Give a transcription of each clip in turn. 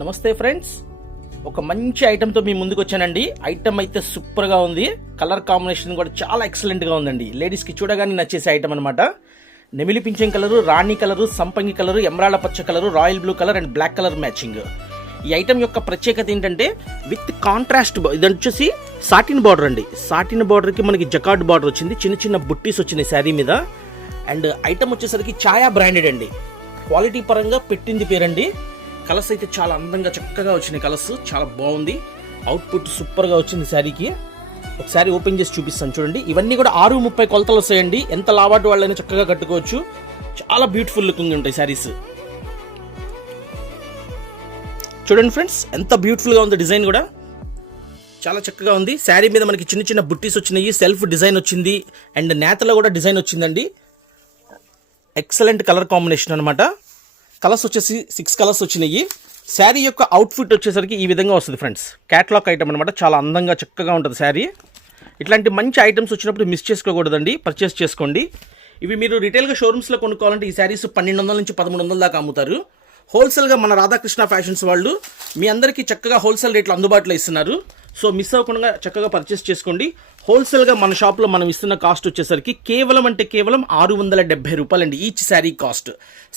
నమస్తే ఫ్రెండ్స్, ఒక మంచి ఐటెంతో మీ ముందుకు వచ్చానండి. ఐటెం అయితే సూపర్గా ఉంది. కలర్ కాంబినేషన్ కూడా చాలా ఎక్సలెంట్గా ఉందండి. లేడీస్కి చూడగానే నచ్చేసే ఐటెం అనమాట. నెమిలి పింఛం కలరు, రాణి కలరు, సంపంగి కలరు, ఎమరాల్డ్ పచ్చ colour, royal blue colour and black colour matching. ఈ ఐటెం యొక్క ప్రత్యేకత ఏంటంటే విత్ కాంట్రాస్ట్, ఇది వచ్చేసి సాటిన్ బార్డర్ అండి. సాటిన్ బార్డర్కి మనకి జకార్డ్ బార్డర్ వచ్చింది, చిన్న చిన్న బుట్టీస్ వచ్చినాయి శారీ మీద. అండ్ ఐటెం వచ్చేసరికి ఛాయా బ్రాండెడ్ అండి. క్వాలిటీ పరంగా పెట్టింది పేరండి. కలర్స్ అయితే చాలా అందంగా చక్కగా వచ్చినాయి. కలర్స్ చాలా బాగుంది. అవుట్పుట్ సూపర్గా వచ్చింది శారీకి. ఒకసారి ఓపెన్ చేసి చూపిస్తాను చూడండి. ఇవన్నీ కూడా 6:30 కొలతలు వస్తాయండి. ఎంత లావాటి వాళ్ళైనా చక్కగా కట్టుకోవచ్చు. చాలా బ్యూటిఫుల్ లుకింగ్ ఉంటాయి శారీస్. చూడండి ఫ్రెండ్స్, ఎంత బ్యూటిఫుల్గా ఉంది. డిజైన్ కూడా చాలా చక్కగా ఉంది. శారీ మీద మనకి చిన్న చిన్న బుట్టీస్ వచ్చినాయి, సెల్ఫ్ డిజైన్ వచ్చింది అండ్ నేతలో కూడా డిజైన్ వచ్చిందండి. ఎక్సలెంట్ కలర్ కాంబినేషన్ అనమాట. కలర్స్ వచ్చేసి 6 కలర్స్ వచ్చినాయి. శారీ యొక్క అవుట్ఫిట్ వచ్చేసరికి ఈ విధంగా వస్తుంది ఫ్రెండ్స్. క్యాట్లాగ్ ఐటమ్ అనమాట. చాలా అందంగా చక్కగా ఉంటుంది శారీ. ఇట్లాంటి మంచి ఐటమ్స్ వచ్చినప్పుడు మిస్ చేసుకోకూడదండి, పర్చేస్ చేసుకోండి. ఇవి మీరు రిటైల్గా షోరూమ్స్లో కొనుక్కోవాలంటే ఈ శారీస్ 1200 నుంచి 1300 దాకా అమ్ముతారు. హోల్సేల్గా మన రాధాకృష్ణ ఫ్యాషన్స్ వాళ్ళు మీ అందరికీ చక్కగా హోల్సేల్ రేట్లు అందుబాటులో ఇస్తున్నారు. సో మిస్ అవ్వకుండా చక్కగా పర్చేస్ చేసుకోండి. హోల్సేల్గా మన షాప్లో మనం ఇస్తున్న కాస్ట్ వచ్చేసరికి కేవలం 670 రూపాయలండి each sari cost.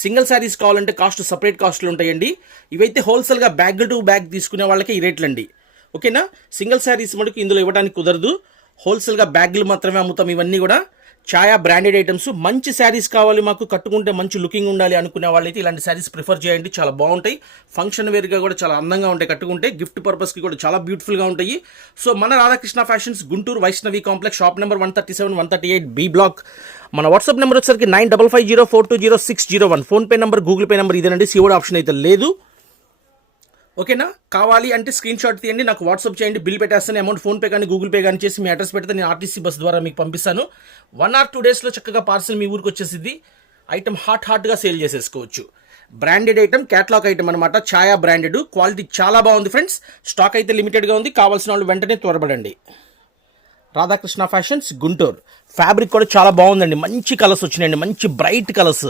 Single saris కావాలంటే కాస్ట్ సపరేట్ కాస్ట్లు ఉంటాయండి. ఇవైతే హోల్సేల్గా బ్యాగ్ టు బ్యాగ్ తీసుకునే వాళ్ళకి ఈ రేట్లండి. ఓకేనా? సింగిల్ శారీస్ మనకు ఇందులో ఇవ్వడానికి కుదరదు. హోల్సేల్గా బ్యాగులు మాత్రమే అమ్ముతాం. ఇవన్నీ కూడా ఛాయా బ్రాండెడ్ ఐటమ్స్. మంచి శారీస్ కావాలి మాకు, కట్టుకుంటే మంచి లుకింగ్ ఉండాలి అనుకునే వాళ్ళైతే ఇలాంటి శారీస్ ప్రిఫర్ చేయండి. చాలా బాగుంటాయి. ఫంక్షన్ వేర్గా కూడా చాలా అందంగా ఉంటాయి. కట్టుకుంటే గిఫ్ట్ పర్పస్కి కూడా చాలా బ్యూటిఫుల్గా ఉంటాయి. సో మన Radhakrishna fashions, Guntur Vaishnavi complex, shop number 137, 138 B block. మన వాట్సాప్ నెంబర్ వచ్చేసరికి 9550420601. PhonePe number, Google Pay number ఇదేనండి. సిఓడి ఆప్షన్ అయితే లేదు. ఓకేనా? కావాలి అంటే స్క్రీన్ షాట్ తీయండి, నాకు వాట్సాప్ చేయండి. బిల్ పెట్టేస్తాను. అమౌంట్ ఫోన్పే కానీ గూగుల్ పే కానీ చేసి మీ అడ్రస్ పెడితే నేను ఆర్టీసీ బస్ ద్వారా మీకు పంపిస్తాను. 1 or 2 డేస్లో చక్కగా పార్సల్ మీ ఊరికి వచ్చేసింది. ఐటమ్ హాట్గా సేల్ చేసేసుకోవచ్చు. బ్రాండెడ్ ఐటమ్, క్యాట్లాగ్ ఐటమ్ అనమాట. ఛాయా బ్రాండెడ్. క్వాలిటీ చాలా బాగుంది ఫ్రెండ్స్. స్టాక్ అయితే లిమిటెడ్గా ఉంది. కావాల్సిన వాళ్ళు వెంటనే త్వరపడండి. రాధాకృష్ణ ఫ్యాషన్స్, గుంటూరు. ఫ్యాబ్రిక్ కూడా చాలా బాగుందండి. మంచి కలర్స్ వచ్చినాయండి, మంచి బ్రైట్ కలర్స్.